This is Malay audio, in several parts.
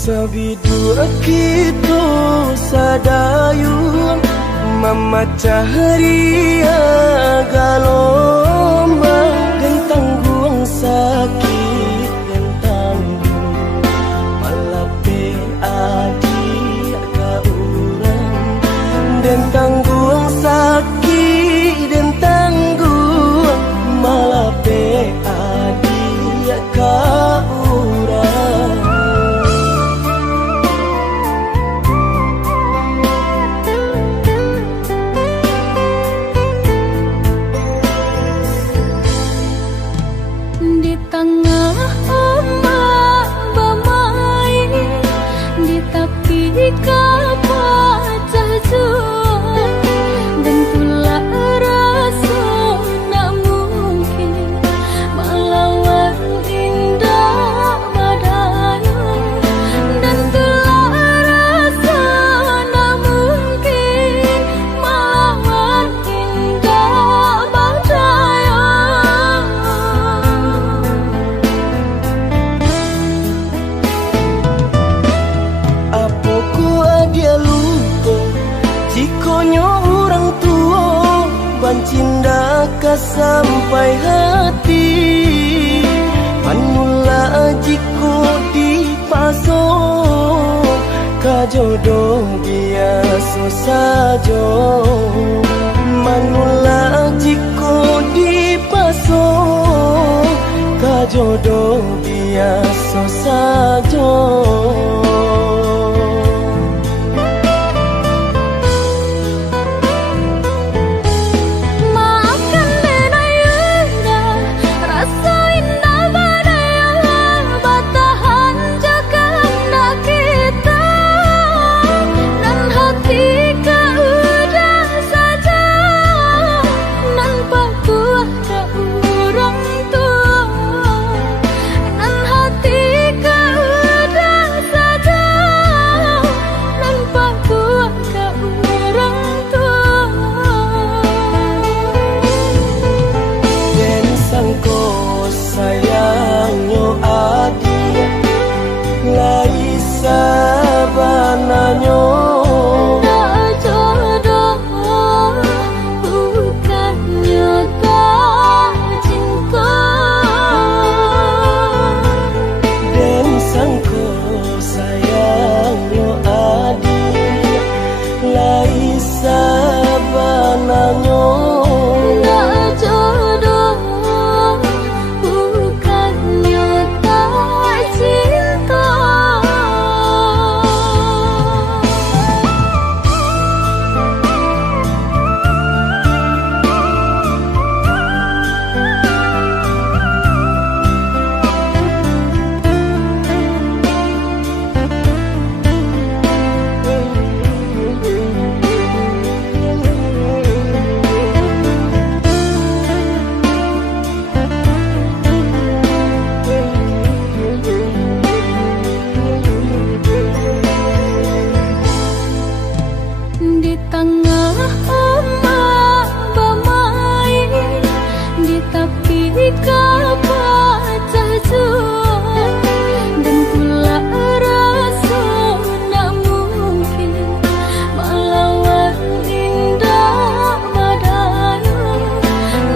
Sabidu kita sadayun memecah ria gelombang dan tanggung sakit dan tanggung malape adik ka urang dan tanggung sakit dan tanggung malape adik ka urang. Di tengah ombak bermain, di tepi kapal jatuh, dan pula rasa nak mungkin melawan indah badai, dan pula rasa nak mungkin melawan indah badai. Dia lupa jikonya orang tua bancinda ka sampai hati manula jiko dipasok ka jodoh biasa saja manula jiko dipasok ka jodoh biasa saja. Di tengah ombak bermain, di tepi kapal jatuh, dan pula rasa nak mungkin melawan indah badai,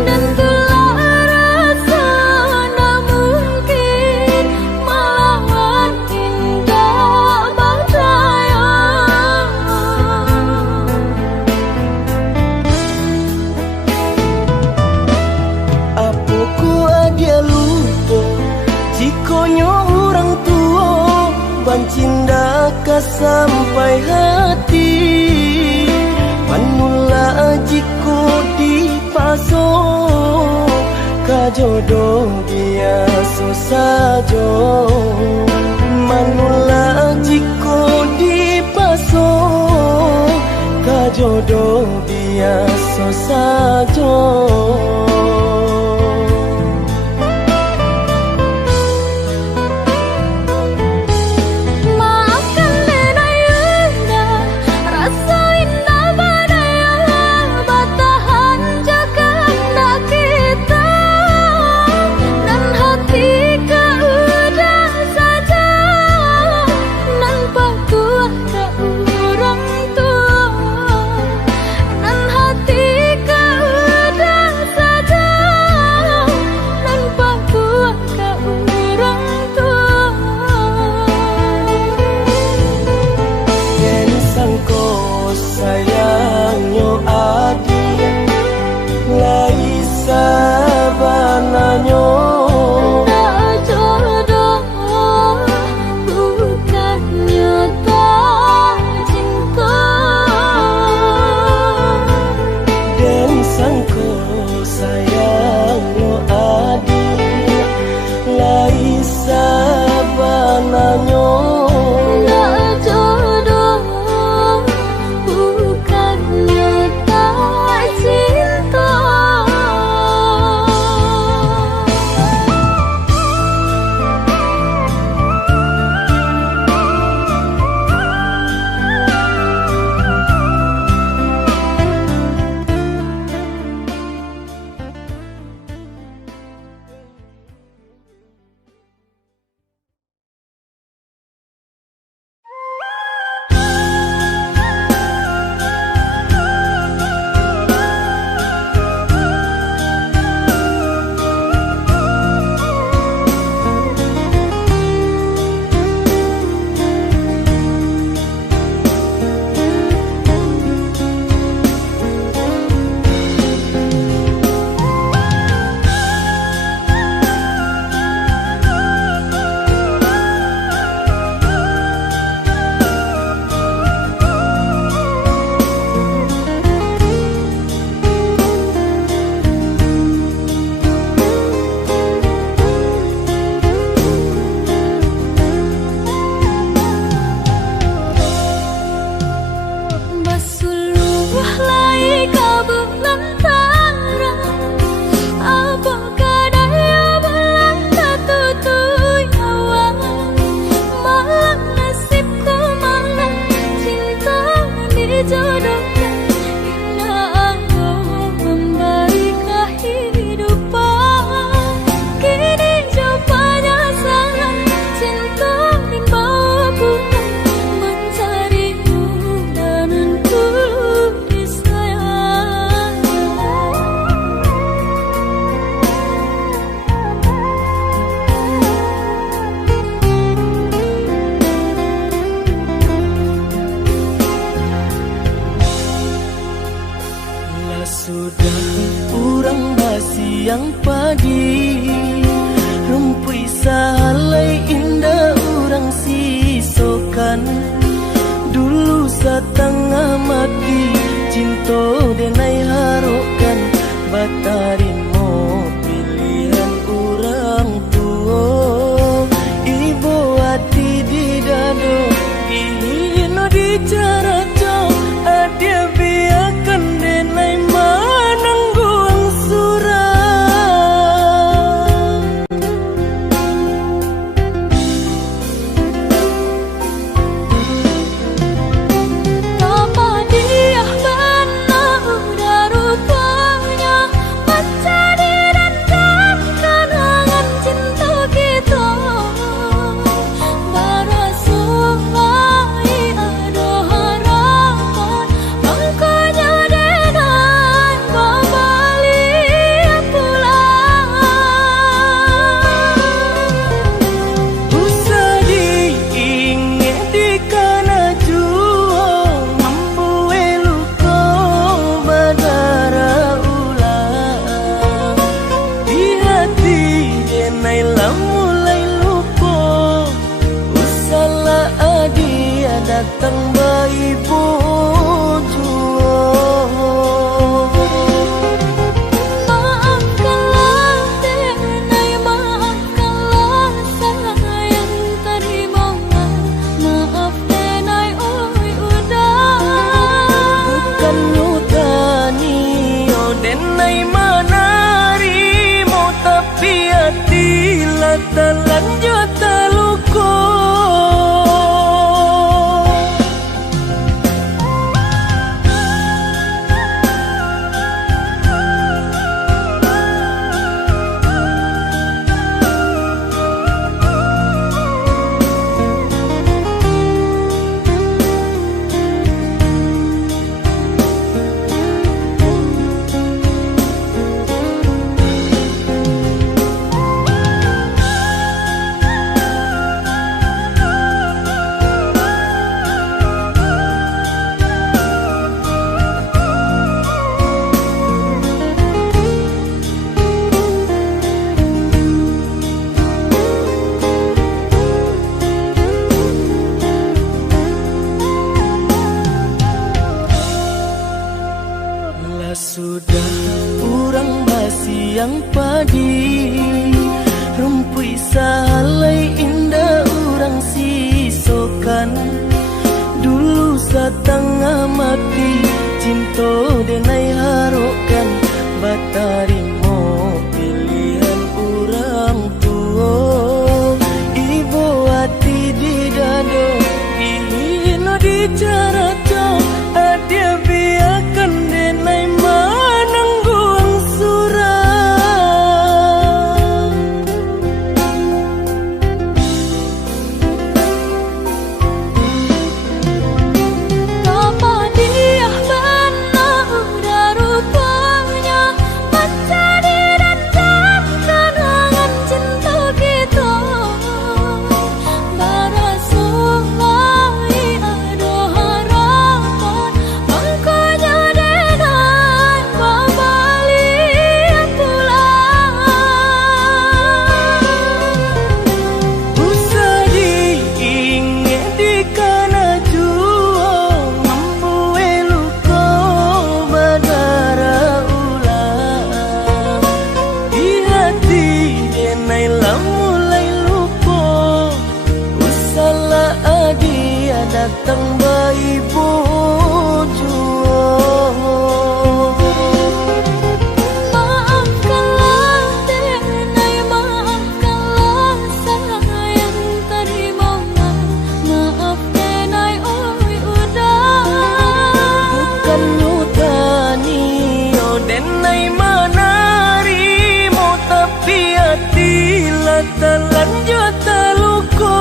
dan pula rasa nak mungkin melawan indah badai. Dia lupa jikonya orang tua bancinda ka sampai hati manula jiko dipasok ka jodoh biasa saja manula jiko dipasok ka jodoh biasa saja. cinta denai harukan batarimo pilihan orang tua ibu hati di dado ino di cara jauh adia biarkan denai manangguang surah datang bayi bojo maafkanlah denai maafkanlah sayang terima maaf denai oi udah bukan nyutani oh denai manarimo tapi hati latalan jota luko sudah urang basi yang padi rumpui salai indah urang sisokan dulu satengah mati cinta denai harukan batarimo pilihan urang tua ibu hati di dado ino di cara jauh adia biarkan denai manangguang surah apa dia benar udah rupanya baca di dalam kenangan cinta kita barasullai ada harapan angkanya denai kembali pulang usah diingat di kana jua mampu eluko badara ulang di hati denai mulai lupa usahlah adia datang bayi bojo maafkanlah denai maafkanlah sayang terima maaf denai oi udah bukan nyutani oh denai manarimo tapi hati latalan jota luko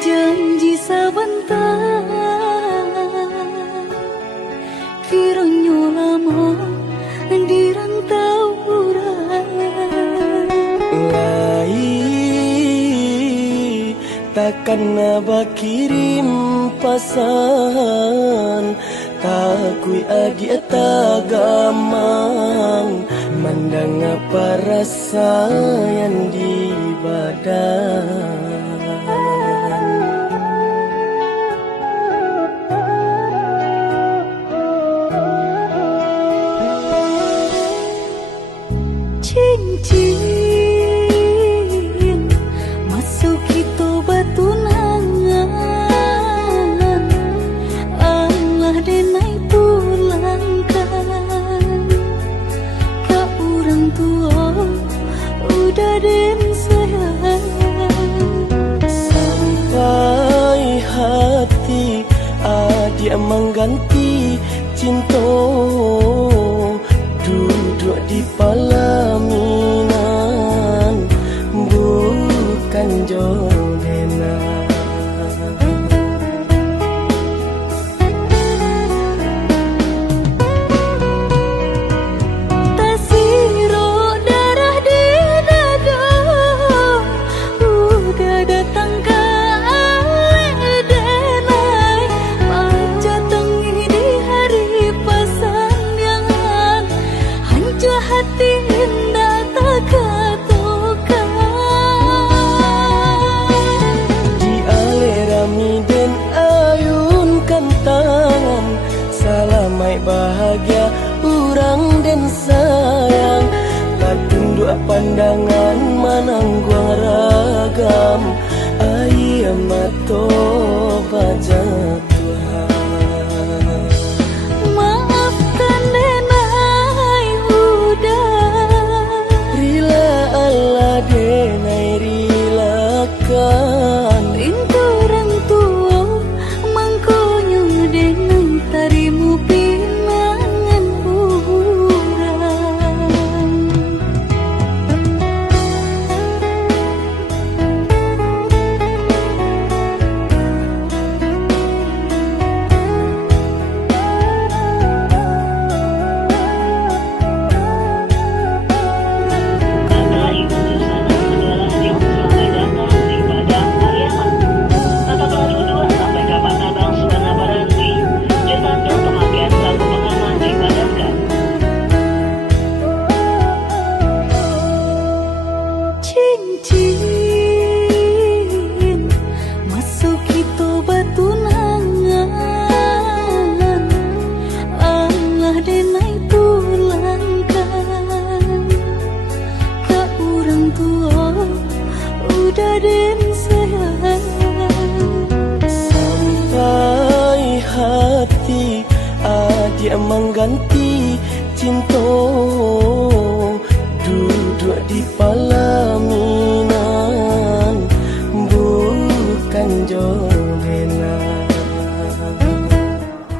janji sebentar kiranya lama di rantau Lai takkan naba kirim pasan takui agi tagamang mandang apa rasa yang di badan cincin masuk itu batu nangan Allah denai pulangkan ke orang tua udah den sayang sampai hati dia mengganti cinta duduk di pelaminan bukan jodena tasiro darah di dada udah datang ke denai baca tengi di hari pasangan hancur hati indah tak katukan di alerami den ayunkan tangan salamai bahagia urang den sayang tunduk pandangan manangguang ragam ayam mato baca Tuhan maafkan denai udah rila Allah denai rilakan rintu orang tua mangkonyo denai tarimu pinangan urang Kata ibu sana adalah yang selamat datang di Padang Pariaman. Kata kelas kedua sampai kapan abang sudah berhenti. Jatanda pemakaian lagu pengaman dipadamkan. cincin masuk itu batu nangan Allah denai pulangkan ke orang tua udah den sayang sampai hati dia mengganti cinta duduk di pelaminan bukan jodena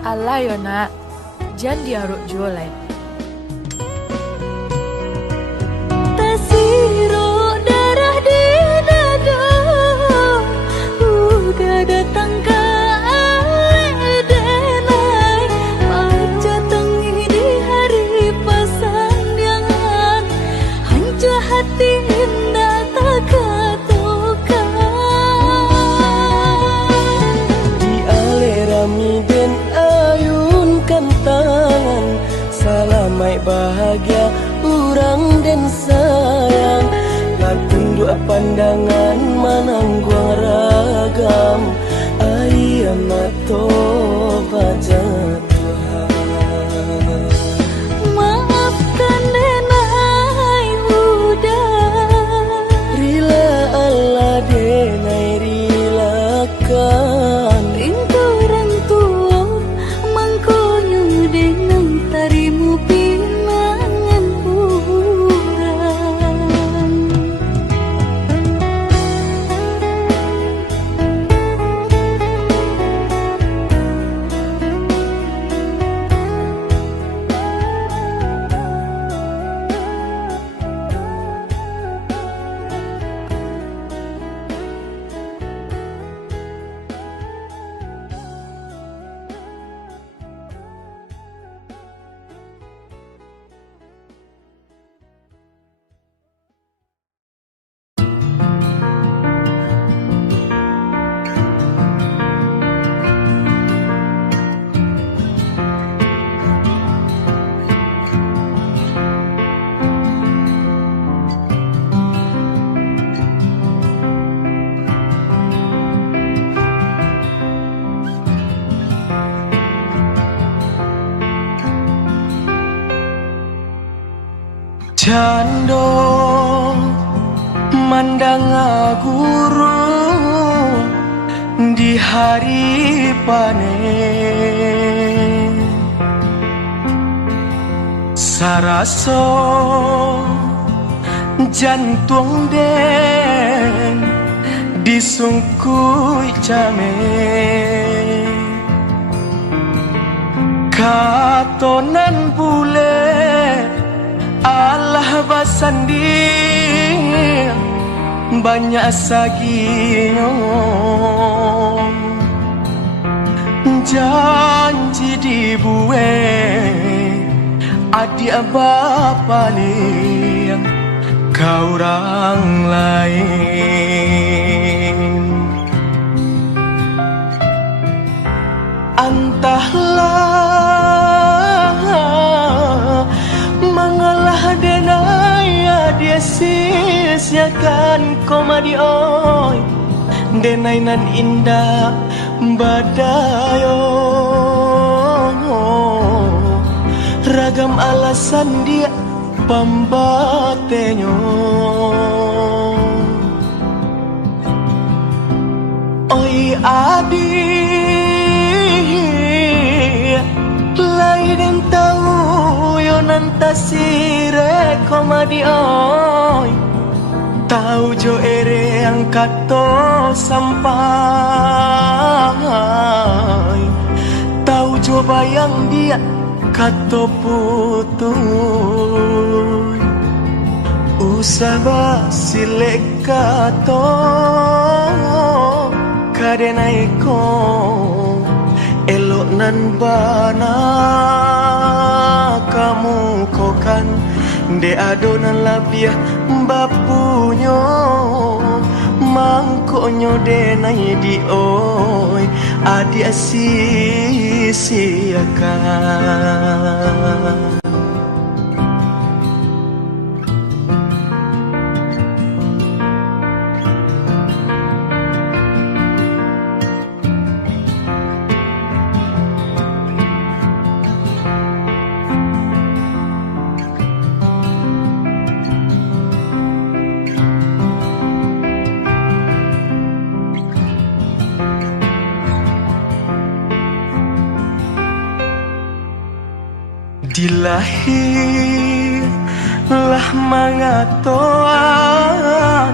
Alah yo nak, jangan diaruk jualan. tasiro darah di dada udah datang ke denai baca tengi di hari pasangan hancur hati indah tak katukan di alerami den ayunkan tangan salamai bahagia urang den sayang tunduk pandangan manangguang ragam ayam mato baca Tuhan maafkan denai udah rila Allah denai rilakan rintu orang tua mangkonyo denai tarimu pinangan urang Cando mandang guru di hari panen, saraso jantung den disungkui camen, katonan bule Allah basandi banyak saginyo, janji dibuwe adik bapa ni kau orang lain. Entahlah mengalah denaya dia sia-siakan komadi oi, denai nan indah badayo, ragam alasan dia pembatenyo. Oi adik lain tahu yo nantasire komadi oi, tahu jo ere yang kato sampai, tahu jo bayang dia kato putus, usah basilek kato kadenai ko elok nan bana kamu kokan de adonan labiah bapunyo mangkonyo denai di oi adi sia-siakan. Dilahirlah mangatoan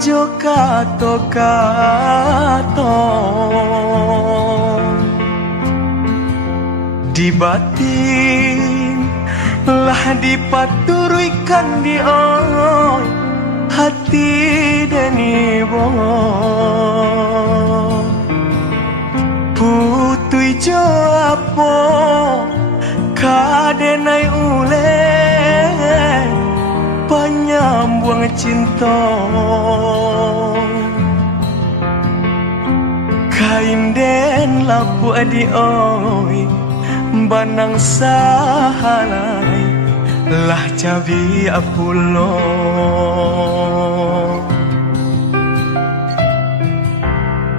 joka tokato, di batin lah dipaturikan di oi hati deni bohong putui jo apo kadenai ule penyambung cinta, kain den lapu adi oi banang sahalai lah cabi apulo.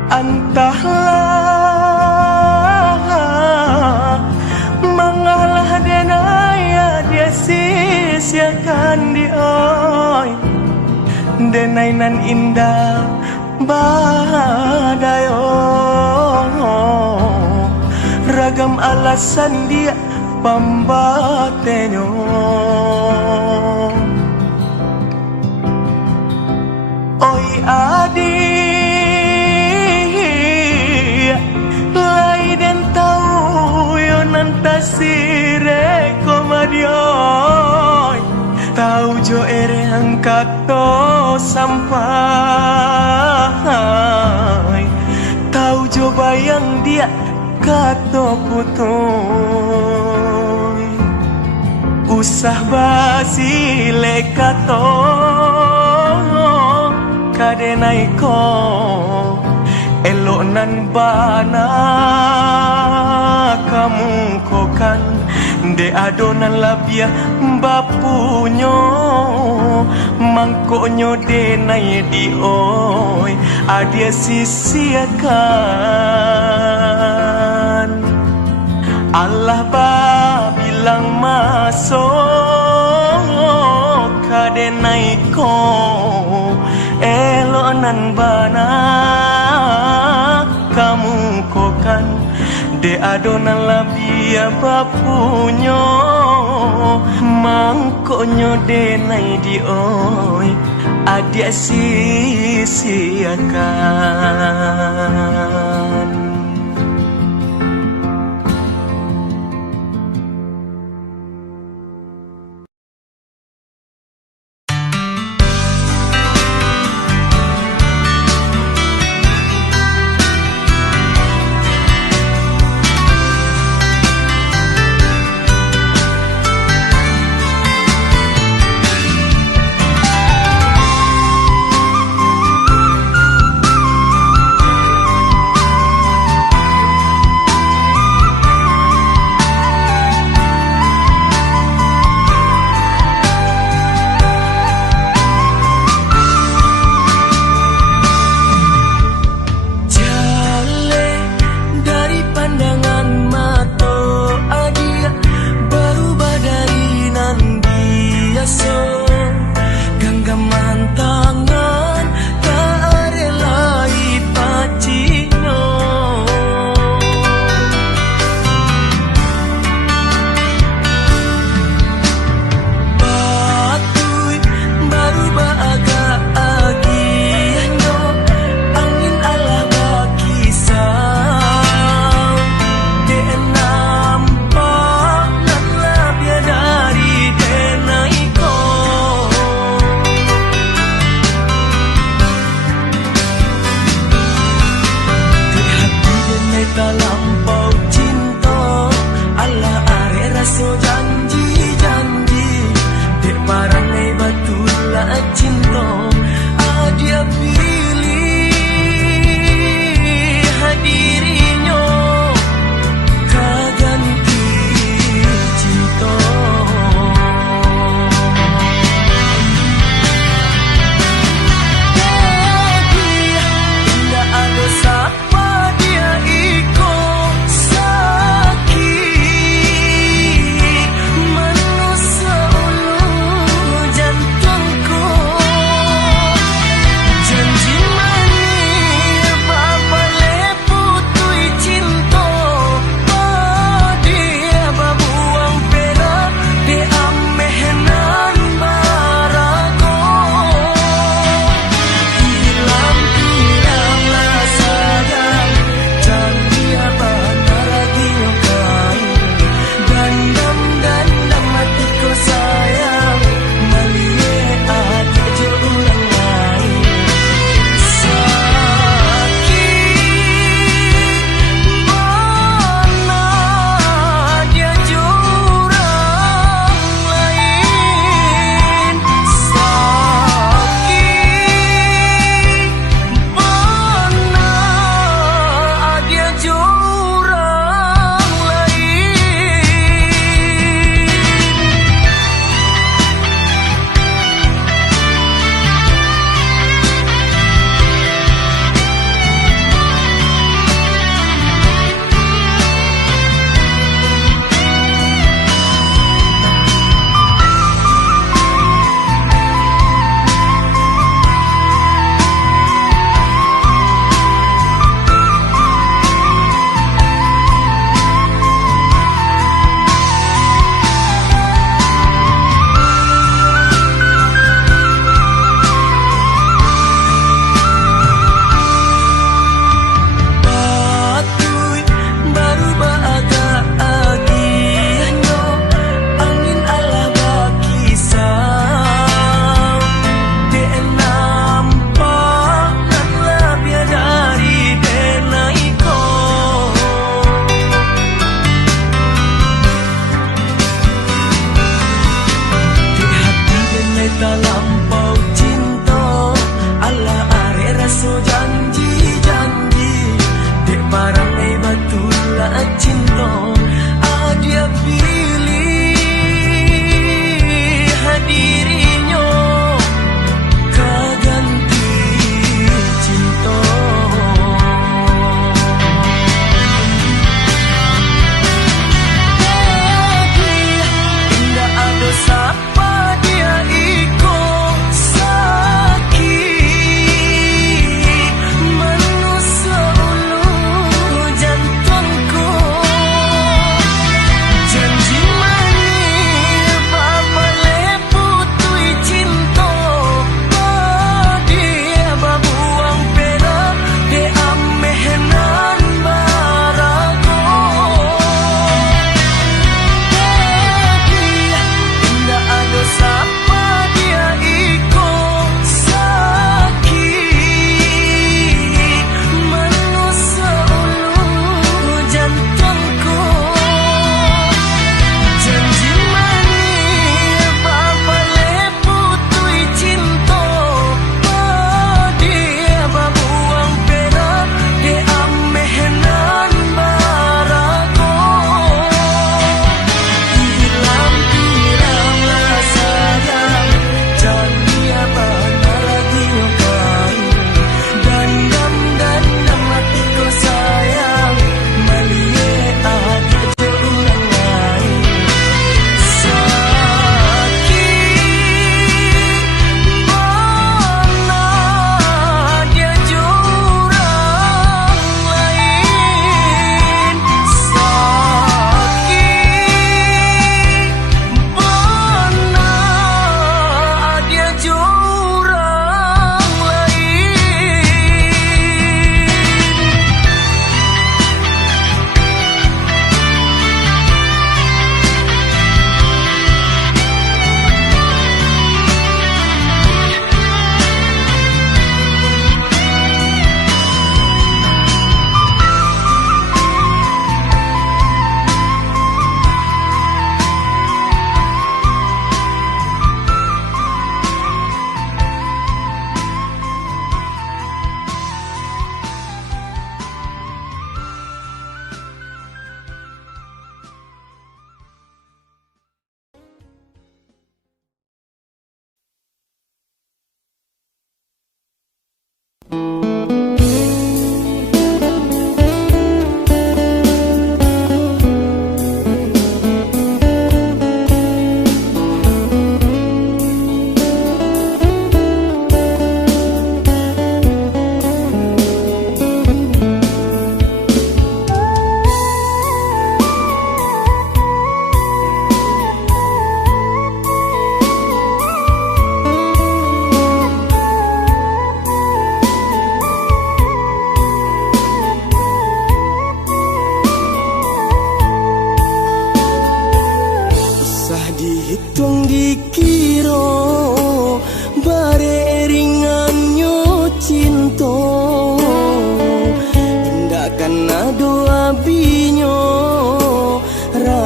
Entahlah mengalah denaya dia sia-siakan di oi, denai nan indah badayo, ragam alasan dia pembatenyo. Oi adik lain tahu yo nantasire komadioi, tahu jo ere angkato sampai, tahu jo bayang dia kato putoy, usah basile kato kadenai ko elok nan bana kamu kokan de adonan labiah bapunyo mangkonyo denai di oi adia sisiakan. Allah ba bilang masuk denai ko elo nan bana kamu kokan de adonan labia bapunyo mangkonyo denai di oi adia sia-siakan. Siapa dia ikut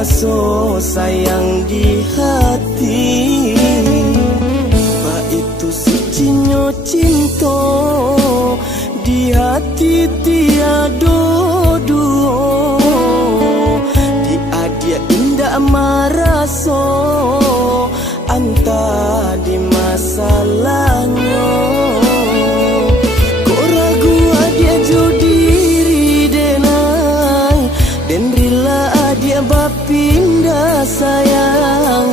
rasa sayang di hati. Ba itu sucinya cinta di hati tiada dua. Dia dia indah marasa anta di masalahnya. Kok ragu dia jodiri denai dan rela dia bapindah sayang.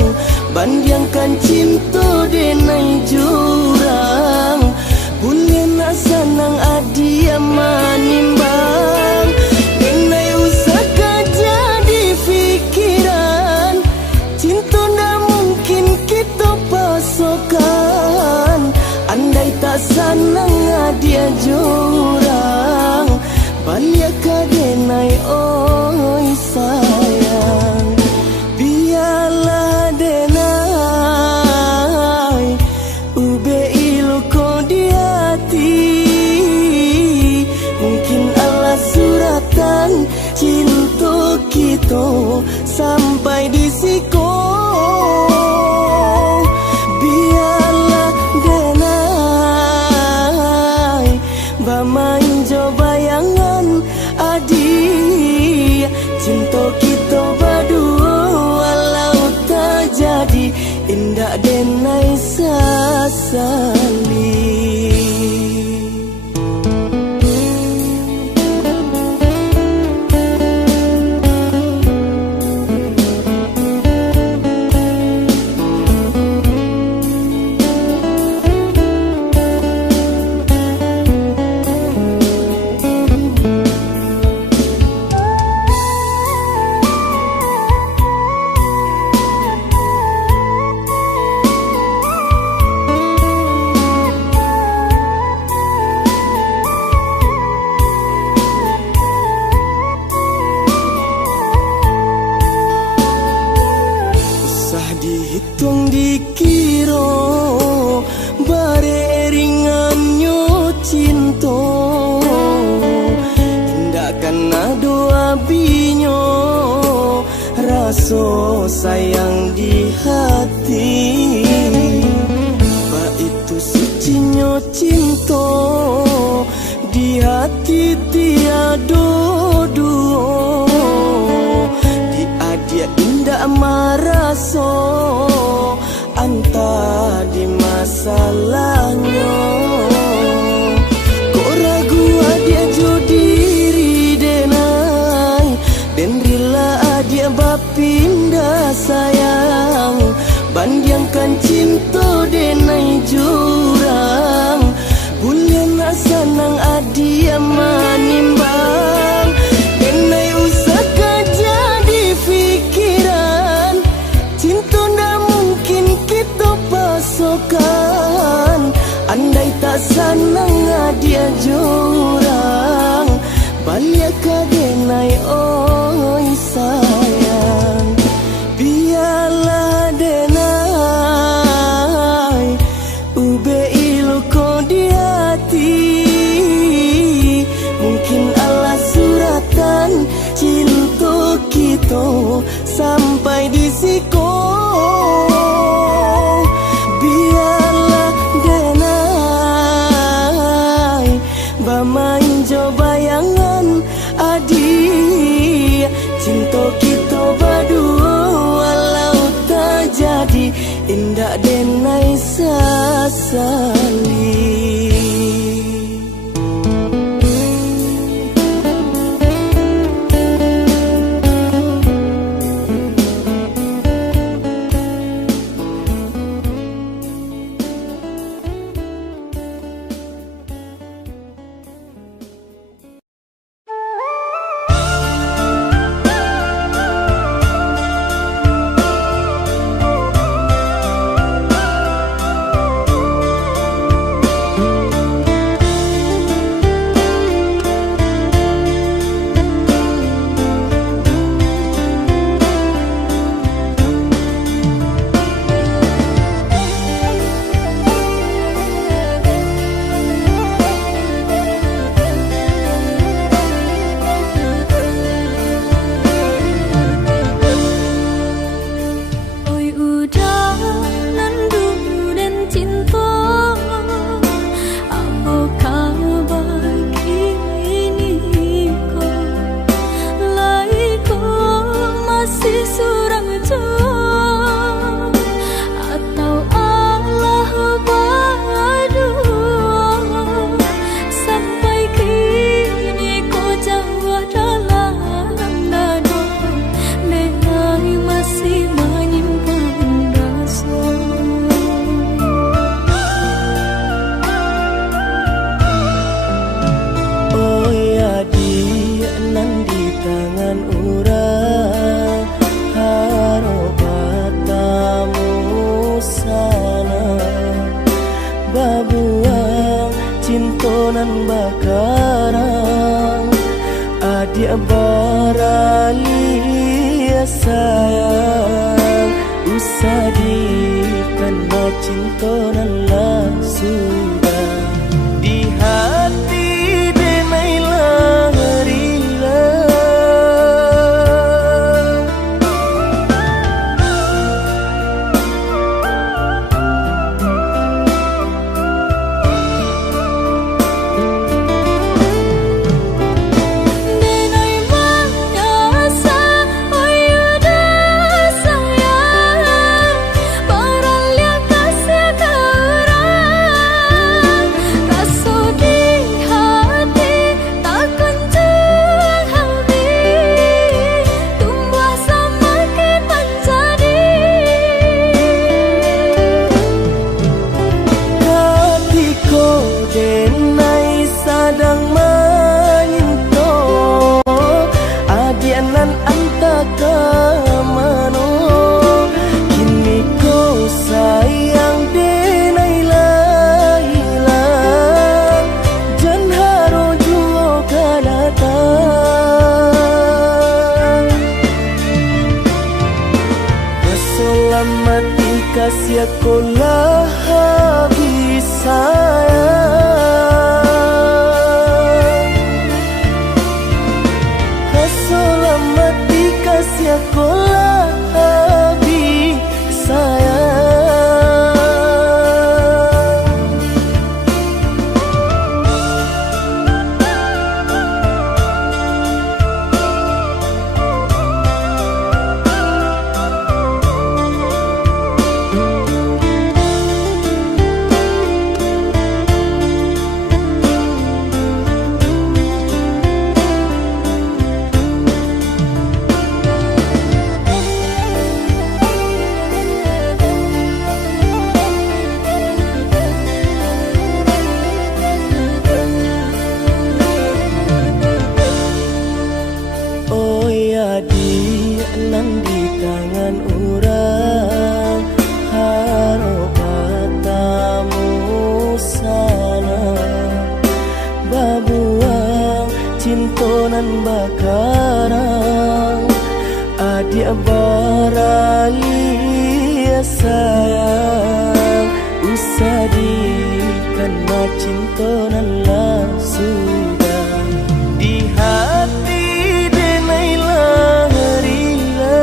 Bandiangkan cinta denai jurang. Boleh nak senang adia manimbang. Denai usah jadi fikiran. Cinta ndak mungkin kita pasokan. Andai tak senang adia jurang. Balik denai oi sayang. Biarlah denai ube iluko di hati. Mungkin Allah suratan cinta kita sampai di siko. Biarlah denai bamain jo bayangan adi. Cinta kita berdua walau tak jadi indah denai sasali. Dihitung dikira bare ringannya cinta. Tindakan ado abinyo rasa sayang di hati. Ba itu sucinya cinta di hati tiada dua. Dia indah marasa anta di masalahnya. Kok ragu dia jodiri denai dan rela dia bapindah sayang. Bandiangkan cinta denai jurang. Boleh nak senang adia manimbang. Denai usah jadi fikiran. Cinta ndak mungkin kita pasokan. Andai tak senang dia jurang. Balik denai oi sayang. Biarlah denai ube iluko di hati. Mungkin Allah suratan cinta kita sampai di siko. Biarlah denai bamain jo bayangan adi. Cinta kita berdua walau tak jadi indah denai sasali. adik baralia sayang usadi karena cinta nalah sudah di hati denailah rila kasih kolah habis sayang selamat dikasih kolah habis sayang bakarang adik baralia sayang usadi karena cinta nalah sudah di hati denailah rila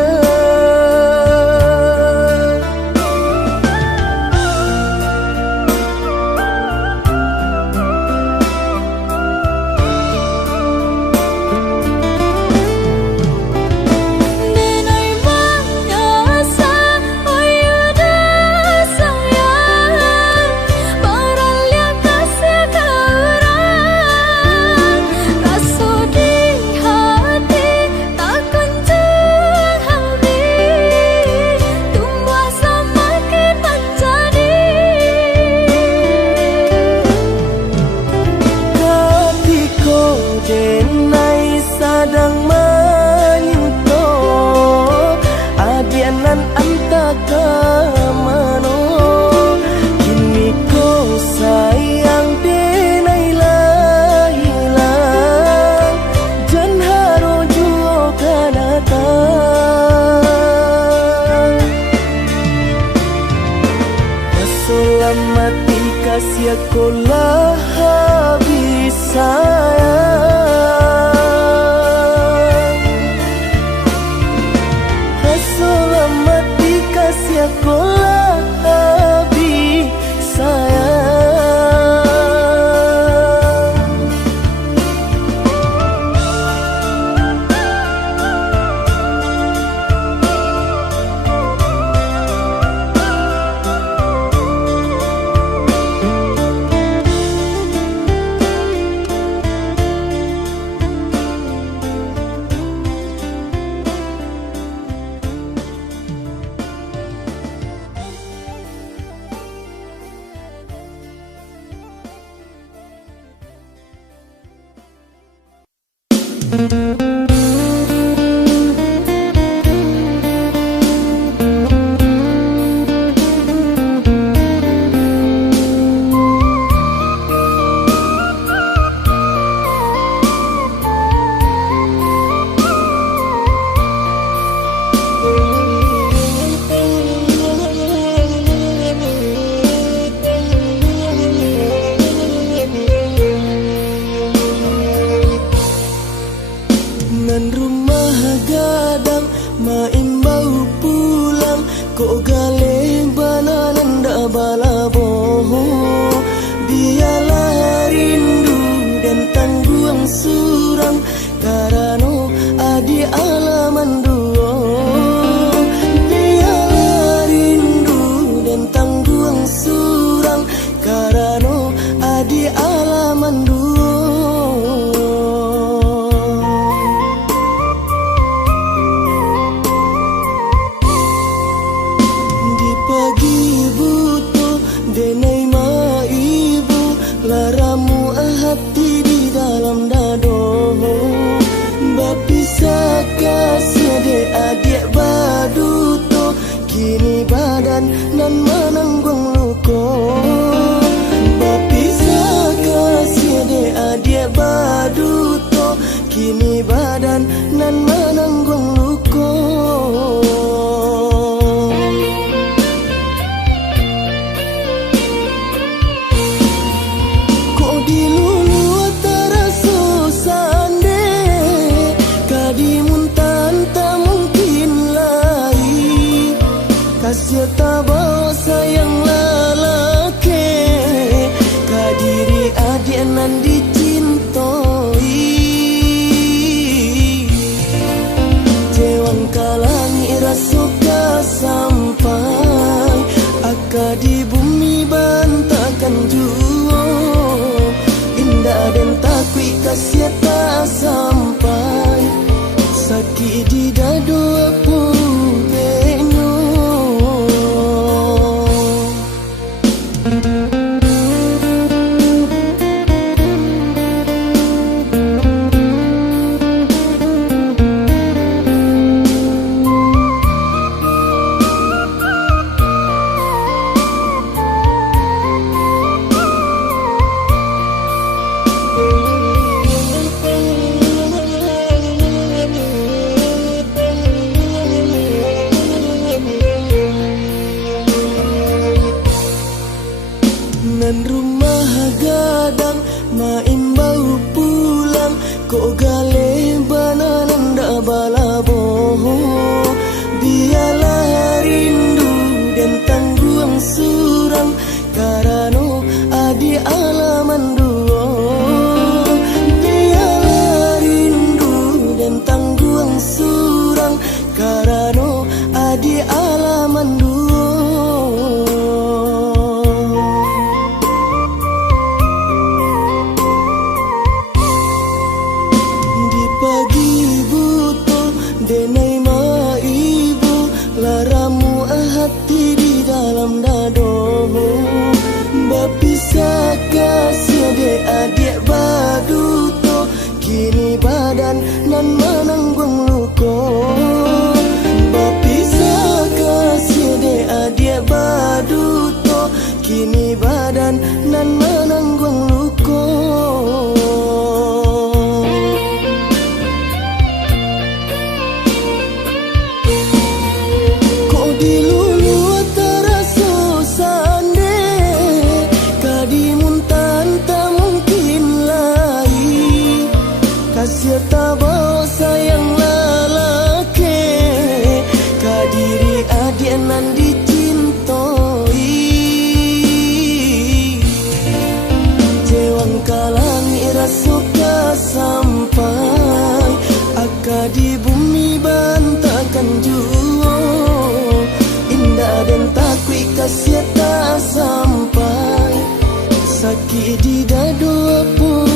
kasih kolah habis sayang selamat dikasih kolah habis sayang Nan rumah gadang main bau pulang, kok galeng bananan dak balaboh. Biarlah rindu dan tangguang surang, karano adi alaman duo. Biarlah rindu dan tangguang surang, karano adi alaman duo. Di pagi butuh denai ma ibu, laramu hati di dalam dado. Bapisah kasih de adik baduto, kini badan nan menanggung luko. Bapisah kasih de adik baduto, kini badan nan menanggung luko. Kasih tabau sayang lalake, kadiri adik nan dicintoi. Jewang kalangi rasuka sampai, aka di bumi bantakan juo. Indah dan takui kasih tak sampai, sakit di dado aku. Nan rumah gadang main bau pulang, kok galeng bananan dak balaboh. Biarlah rindu dan tangguang surang, karano adi alaman duo. Biarlah rindu dan tangguang surang, karano adi alaman duo. Denai ma ibu, laramu hati di dalam dado. Bapisah kasih de adik baduto, kini badan nan menanggung luko. Bapisah kasih de adik baduto, kini badan nan menanggung luko. Kasih tabau sayang lalake, kadiri adik nan dicintoi. Jewang kalangi rasuka sampai, aka di bumi bantakan juo. Indah dan takui kasih tak sampai, sakit di dado pun.